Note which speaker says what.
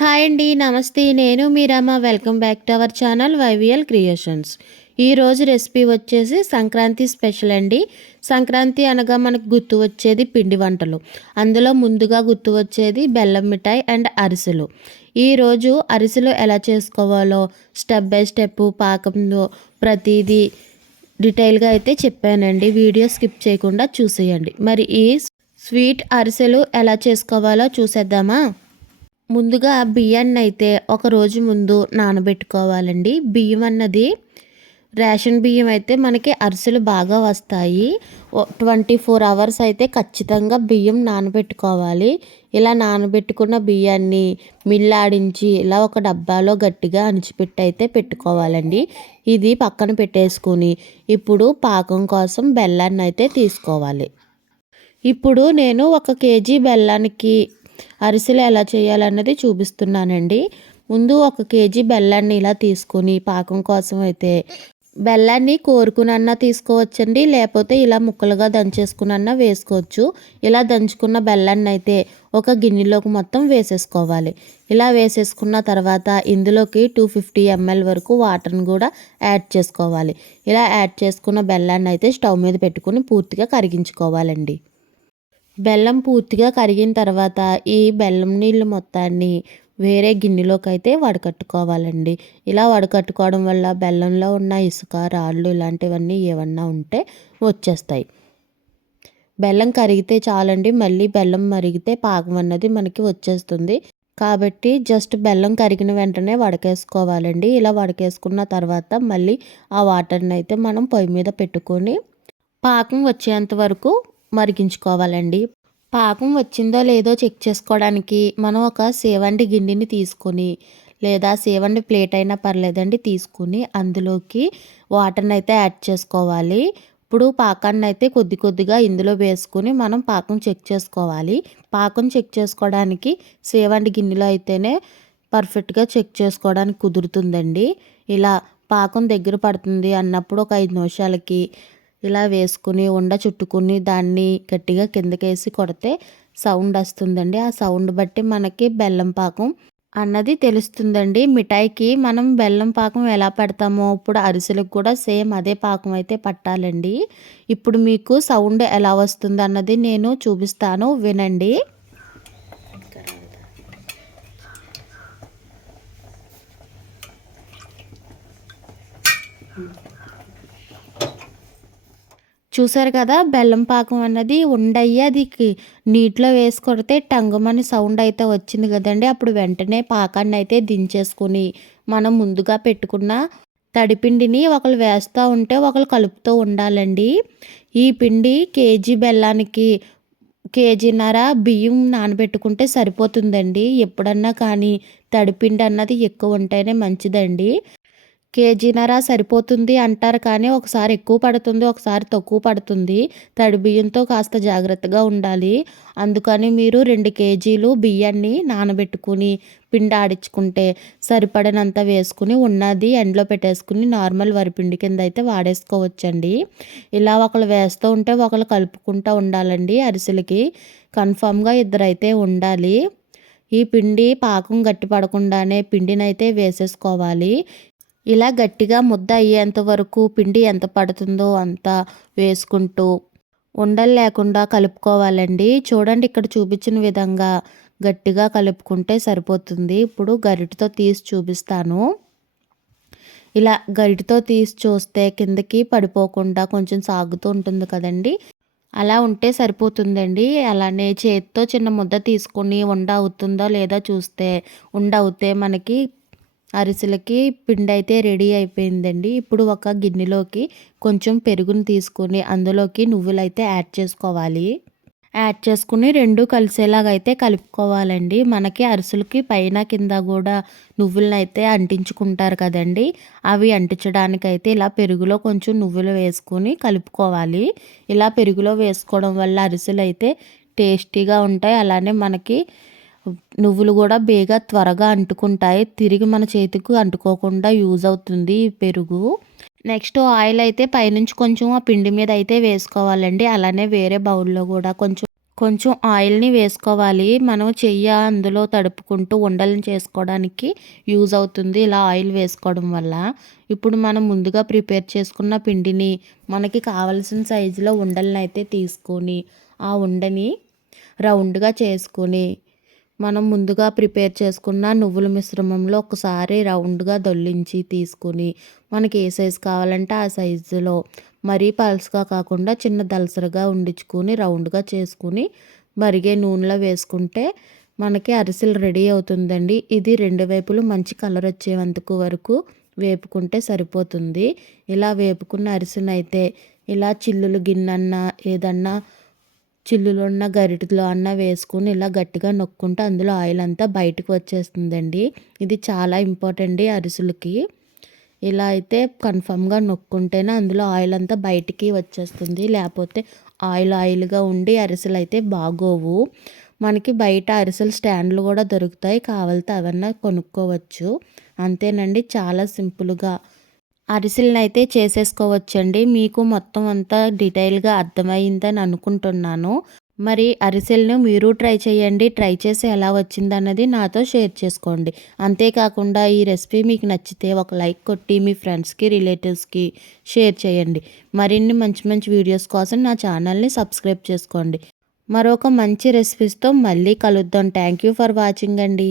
Speaker 1: Hi అండి నమస్తే. నేను Meeramma welcome back to our channel YVL creations. ఈరోజు రెసిపీ వచ్చేసి సంక్రాంతి స్పెషల్ అండి. సంక్రాంతి అనగా మనకు గుర్తు వచ్చేది పిండి వంటలు. అందులో ముందుగా గుర్తు వచ్చేది బెల్లం మిఠాయి అండ్ అరిసెలు. ఈరోజు అరిసెలు ఎలా చేసుకోవాలో స్టెప్ బై స్టెప్ పాకంలో ప్రతిదీ డీటెయిల్గా అయితే చెప్పానండి. వీడియో స్కిప్ చేయకుండా చూసేయండి. మరి ఈ స్వీట్ అరిసెలు ఎలా చేసుకోవాలో చూసేద్దామా? ముందుగా బియ్యాన్ని అయితే ఒక రోజు ముందు నానబెట్టుకోవాలండి. బియ్యం అన్నది రేషన్ బియ్యం అయితే మనకి అరిసెలు బాగా వస్తాయి. ట్వంటీ ఫోర్ అవర్స్ అయితే ఖచ్చితంగా బియ్యం నానబెట్టుకోవాలి. ఇలా నానబెట్టుకున్న బియ్యాన్ని మిల్లాడించి ఇలా ఒక డబ్బాలో గట్టిగా అణిచిపెట్టి అయితే పెట్టుకోవాలండి. ఇది పక్కన పెట్టేసుకుని ఇప్పుడు పాకం కోసం బెల్లాన్ని అయితే తీసుకోవాలి. ఇప్పుడు నేను ఒక కేజీ బెల్లానికి అరిసెలు ఎలా చేయాలన్నది చూపిస్తున్నానండి. ముందు ఒక కేజీ బెల్లాన్ని ఇలా తీసుకొని పాకం కోసం అయితే బెల్లాన్ని కోరుకునన్నా తీసుకోవచ్చండి లేకపోతే ఇలా ముక్కలుగా దంచేసుకునన్నా వేసుకోవచ్చు. ఇలా దంచుకున్న బెల్లాన్ని అయితే ఒక గిన్నెలోకి మొత్తం వేసేసుకోవాలి. ఇలా వేసేసుకున్న తర్వాత ఇందులోకి టూ ఫిఫ్టీ ఎంఎల్ వరకు వాటర్ని కూడా యాడ్ చేసుకోవాలి. ఇలా యాడ్ చేసుకున్న బెల్లాన్ని అయితే స్టవ్ మీద పెట్టుకుని పూర్తిగా కరిగించుకోవాలండి. బెల్లం పూర్తిగా కరిగిన తర్వాత ఈ బెల్లం నీళ్ళు మొత్తాన్ని వేరే గిన్నెలోకి అయితే వడకట్టుకోవాలండి. ఇలా వడకట్టుకోవడం వల్ల బెల్లంలో ఉన్న ఇసుక రాళ్ళు ఇలాంటివన్నీ ఏమన్నా ఉంటే వచ్చేస్తాయి. బెల్లం కరిగితే చాలండి మళ్ళీ బెల్లం మరిగితే పాకం అన్నది మనకి వచ్చేస్తుంది. కాబట్టి జస్ట్ బెల్లం కరిగిన వెంటనే వడకేసుకోవాలండి. ఇలా వడకేసుకున్న తర్వాత మళ్ళీ ఆ వాటర్ని అయితే మనం పొయ్యి మీద పెట్టుకొని పాకం వచ్చేంత వరకు మరిగించుకోవాలండి. పాకం వచ్చిందో లేదో చెక్ చేసుకోవడానికి మనం ఒక సేవండి గిన్నెని తీసుకొని లేదా సేవండి ప్లేట్ అయినా పర్లేదండి తీసుకుని అందులోకి వాటర్ని అయితే యాడ్ చేసుకోవాలి. ఇప్పుడు పాకాన్ని అయితే కొద్ది కొద్దిగా ఇందులో వేసుకుని మనం పాకం చెక్ చేసుకోవాలి. పాకం చెక్ చేసుకోవడానికి సేవండి గిన్నెలో అయితేనే పర్ఫెక్ట్గా చెక్ చేసుకోవడానికి కుదురుతుందండి. ఇలా పాకం దగ్గర పడుతుంది అన్నప్పుడు ఒక ఐదు నిమిషాలకి ఇలా వేసుకుని ఉండ చుట్టుకుని దాన్ని గట్టిగా కిందకేసి కొడితే సౌండ్ వస్తుందండి. ఆ సౌండ్ బట్టి మనకి బెల్లం పాకం అన్నది తెలుస్తుందండి. మిఠాయికి మనం బెల్లం పాకం ఎలా పెడతామో ఇప్పుడు అరిసెలకు కూడా సేమ్ అదే పాకం అయితే పట్టాలండి. ఇప్పుడు మీకు సౌండ్ ఎలా వస్తుంది అన్నది నేను చూపిస్తాను. వినండి. చూసారు కదా బెల్లం పాకం అన్నది ఉండయ్యి అది నీటిలో వేసి కొడితే టంగమని సౌండ్ అయితే వచ్చింది కదండి. అప్పుడు వెంటనే పాకాన్ని అయితే దించేసుకుని మనం ముందుగా పెట్టుకున్న తడిపిండిని ఒకరు వేస్తూ ఉంటే ఒకరు కలుపుతూ ఉండాలండి. ఈ పిండి కేజీ బెల్లానికి కేజీన్నర బియ్యం నానబెట్టుకుంటే సరిపోతుందండి. ఎప్పుడన్నా కానీ తడిపిండి అన్నది ఎక్కువ ఉంటేనే మంచిదండి. కేజీనర సరిపోతుంది అంటారు కానీ ఒకసారి ఎక్కువ పడుతుంది ఒకసారి తక్కువ పడుతుంది. తడి బియ్యంతో కాస్త జాగ్రత్తగా ఉండాలి. అందుకని మీరు రెండు కేజీలు బియ్యాన్ని నానబెట్టుకుని పిండి ఆడించుకుంటే సరిపడినంత వేసుకుని ఉన్నది ఎండలో పెట్టేసుకుని నార్మల్ వరిపిండి కింద అయితే వాడేసుకోవచ్చండి. ఇలా ఒకళ్ళు వేస్తూ ఉంటే ఒకళ్ళు కలుపుకుంటూ ఉండాలండి అరిసెలకి. కన్ఫామ్గా ఇద్దరైతే ఉండాలి. ఈ పిండి పాకం గట్టి పడకుండానే పిండినైతే వేసేసుకోవాలి. ఇలా గట్టిగా ముద్ద అయ్యేంత వరకు పిండి ఎంత పడుతుందో అంత వేసుకుంటూ ఉండలు లేకుండా కలుపుకోవాలండి. చూడండి ఇక్కడ చూపించిన విధంగా గట్టిగా కలుపుకుంటే సరిపోతుంది. ఇప్పుడు గరిటతో తీసి చూపిస్తాను. ఇలా గరిటతో తీసి చూస్తే కిందకి పడిపోకుండా కొంచెం సాగుతూ ఉంటుంది కదండి. అలా ఉంటే సరిపోతుందండి. అలానే చేతితో చిన్న ముద్ద తీసుకొని ఉండ అవుతుందో లేదా చూస్తే ఉండ అవుతే మనకి అరిసెలకి పిండి అయితే రెడీ అయిపోయిందండి. ఇప్పుడు ఒక గిన్నెలోకి కొంచెం పెరుగును తీసుకొని అందులోకి నువ్వులు అయితే యాడ్ చేసుకోవాలి. యాడ్ చేసుకుని రెండు కలిసేలాగా అయితే కలుపుకోవాలండి. మనకి అరిసెలకి పైన కింద కూడా నువ్వులను అయితే అంటించుకుంటారు కదండి. అవి అంటించడానికైతే ఇలా పెరుగులో కొంచెం నువ్వులు వేసుకొని కలుపుకోవాలి. ఇలా పెరుగులో వేసుకోవడం వల్ల అరిసెలు అయితే టేస్టీగా ఉంటాయి. అలానే మనకి నువ్వులు కూడా బేగా త్వరగా అంటుకుంటాయి. తిరిగి మన చేతికి అంటుకోకుండా యూజ్ అవుతుంది పెరుగు. నెక్స్ట్ ఆయిల్ అయితే పైనుంచి కొంచెం ఆ పిండి మీద అయితే వేసుకోవాలండి. అలానే వేరే బౌల్లో కూడా కొంచెం కొంచెం ఆయిల్ని వేసుకోవాలి. మనం చెయ్యి అందులో తడుపుకుంటూ ఉండలను చేసుకోవడానికి యూజ్ అవుతుంది ఇలా ఆయిల్ వేసుకోవడం వల్ల. ఇప్పుడు మనం ముందుగా ప్రిపేర్ చేసుకున్న పిండిని మనకి కావలసిన సైజులో ఉండలను అయితే తీసుకొని ఆ ఉండని రౌండ్గా చేసుకొని మనం ముందుగా ప్రిపేర్ చేసుకున్న నువ్వుల మిశ్రమంలో ఒకసారి రౌండ్గా దొల్లించి తీసుకుని మనకి ఏ సైజు కావాలంటే ఆ సైజులో మరీ పల్స్గా కాకుండా చిన్న దలసరగా ఉండించుకొని రౌండ్గా చేసుకుని మరిగే నూనెలో వేసుకుంటే మనకి అరిసెలు రెడీ అవుతుందండి. ఇది రెండు వైపులు మంచి కలర్ వచ్చేంతకు వరకు వేపుకుంటే సరిపోతుంది. ఇలా వేపుకున్న అరిసెనైతే ఇలా చిల్లులు గిన్నెన్నా ఏదన్నా చిల్లులో ఉన్న గరిటెలో అన్న వేసుకుని ఇలా గట్టిగా నొక్కుంటే అందులో ఆయిల్ అంతా బయటకు వచ్చేస్తుందండి. ఇది చాలా ఇంపార్టెంట్ అరిసెలకి. ఇలా అయితే కన్ఫామ్గా నొక్కుంటేనే అందులో ఆయిల్ అంతా బయటికి వచ్చేస్తుంది. లేకపోతే ఆయిల్ ఆయిల్గా ఉండి అరిసెలు అయితే బాగోవు. మనకి బయట అరిసెలు స్టాండ్లు కూడా దొరుకుతాయి. కావాలితే అవన్నీ కొనుక్కోవచ్చు. అంతేనండి. చాలా సింపుల్గా అరిసెలను అయితే చేసేసుకోవచ్చండి. మీకు మొత్తం అంతా డీటెయిల్గా అర్థమైందని అనుకుంటున్నాను. మరి అరిసెలను మీరు ట్రై చేయండి. ట్రై చేసి ఎలా వచ్చిందన్నది నాతో షేర్ చేసుకోండి. అంతేకాకుండా ఈ రెసిపీ మీకు నచ్చితే ఒక లైక్ కొట్టి మీ ఫ్రెండ్స్కి రిలేటివ్స్కి షేర్ చేయండి. మరిన్ని మంచి మంచి వీడియోస్ కోసం నా ఛానల్ని సబ్స్క్రైబ్ చేసుకోండి. మరొక మంచి రెసిపీస్తో మళ్ళీ కలుద్దాం. థ్యాంక్ యూ ఫర్ వాచింగ్ అండి.